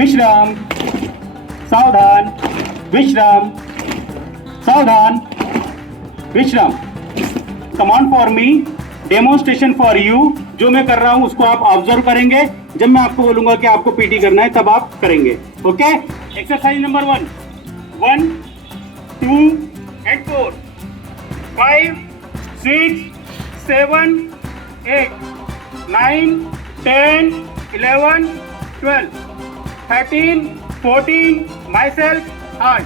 विश्राम, सावधान, विश्राम, सावधान, विश्राम। Command for me, demonstration for you. जो मैं कर रहा हूं उसको आप ऑब्जर्व करेंगे। जब मैं आपको बोलूंगा कि आपको पीटी करना है तब आप करेंगे। Okay, exercise number 1, 1, 2 and 4, 5, 6, 7, 8, 9, 10, 11, 12, 13, 14, myself, hard.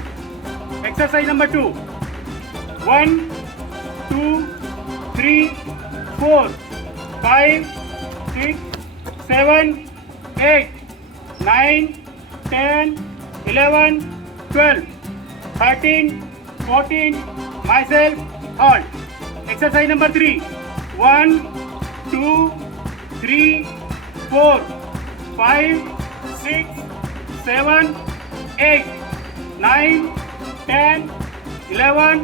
Exercise number 2, 1, 2, 3, 4, 5, 6, 7, 8, 9, 10, 11, 12, 13, 14, myself, halt. Exercise number 3, 1, 2, 3, 4, 5, 6, 7, 8, 9, 10, 11,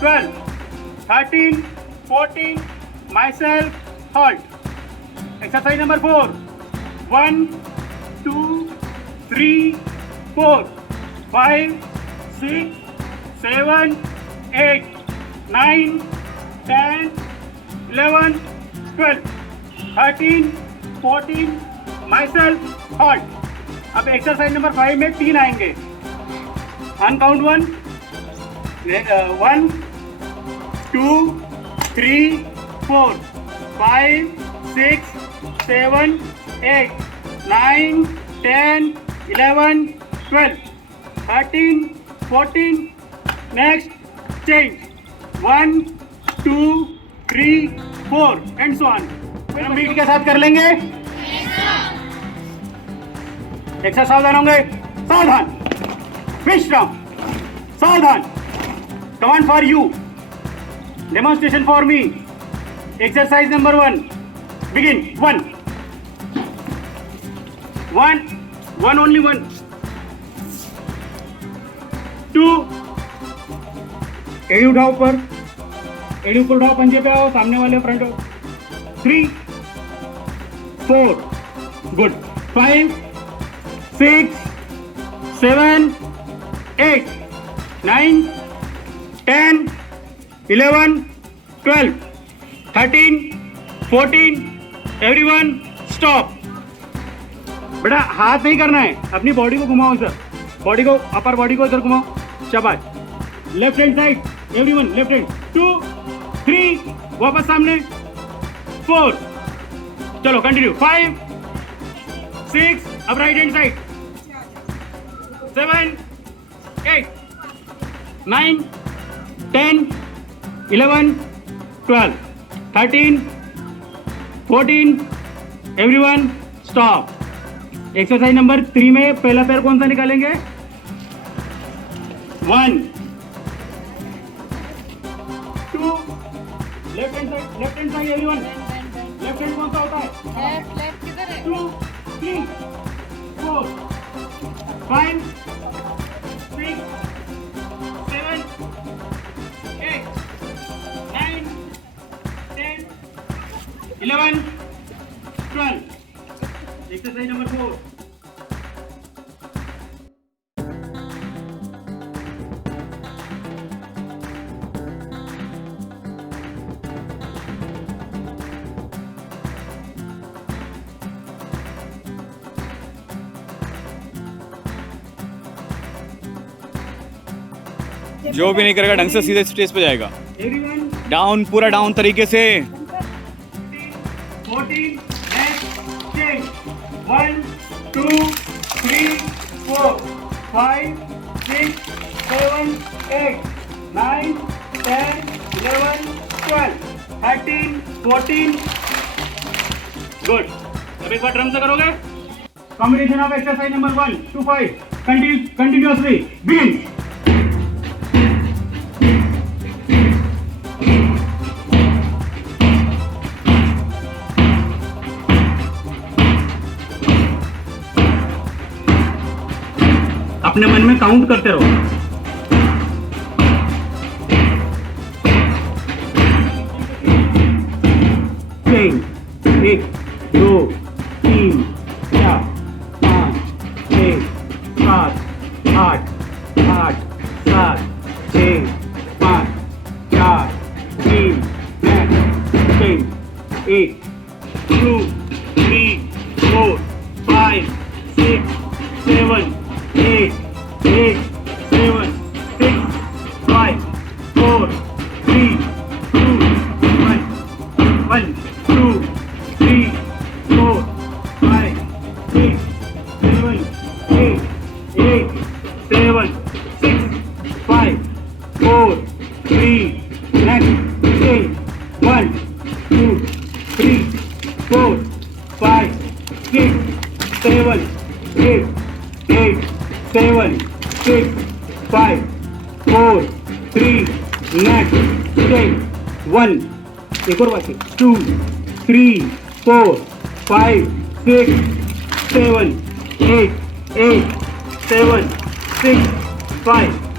12, 13, 14, myself, halt. Exercise number 4, 1, 2, 3, 4, 5, 6, 7, 8, 9, 10, 11, 12, 13, 14, myself, halt. अब एक्सरसाइज नंबर 5 में 3 आएंगे। Uncount 1, 1, 2, 3, 4, 5, 6, 7, 8, 9, 10, 11, 12, 13, 14, next, change, 1, 2, 3, 4 and so on। फिर हम बीट के साथ कर लेंगे। एक साथ सावधान होंगे। सावधान, विश्राम, सावधान। Command for you, demonstration for me. Exercise number 1, begin. 1, 1, 1 only 1, 2, एड़ी उठाओ ऊपर, एड़ी ऊपर उठाओ, पंजे पे आओ, सामने वाले फ्रंट हो। 3, 4, गुड। 5, 6, 7, 8, 9, 10, 11, 12, 13, 14, everyone stop. बेटा हाथ नहीं करना है, अपनी बॉडी को घुमाओ इधर, बॉडी को, अपर बॉडी को इधर घुमाओ। शाबाश। Left hand side, everyone left hand. 2, 3, वापस सामने। 4, चलो कंटिन्यू। 5, 6, अब right hand side. 7, 8, 9, 10, 11, 12, 13, 14, everyone stop. Exercise number 3 में पहला पैर कौन सा निकालेंगे? 1, 2, left hand side everyone. Left hand कौन सा होता है? लेफ्ट किधर है? 2, 3, 4, 5, 6, 7, 8, 9, 10, 11, 12। Exercise number 4। जो भी नहीं करेगा ढंग से सीधे स्टेज पे जाएगा। डाउन, पूरा डाउन तरीके से। 14, 1, 2, 3, 4, 5, 6, 7, 8, 9, 10, 11, 12, 13, 14। गुड। अब एक बार ड्रम से करोगे। Combination of exercise number 1 to 5 continuously begin. अपने मन में काउंट करते रहो। 1, 2, 3, 4, 5, 6, 7, 8, 7, 6, 5, 4, 3, 2, 1, 1, 2, 3, 4, 5, 6, 7, 8, 7, 6, 5, 4, 3, next, 8, 1, 2, 3, 4, 5, 6, 7, 8, 7, 6, 5, 4, 3, next, 10, 1, एक और बाकी 2, 3, 4, 5, 6, 7, 8, 7, 6, 5,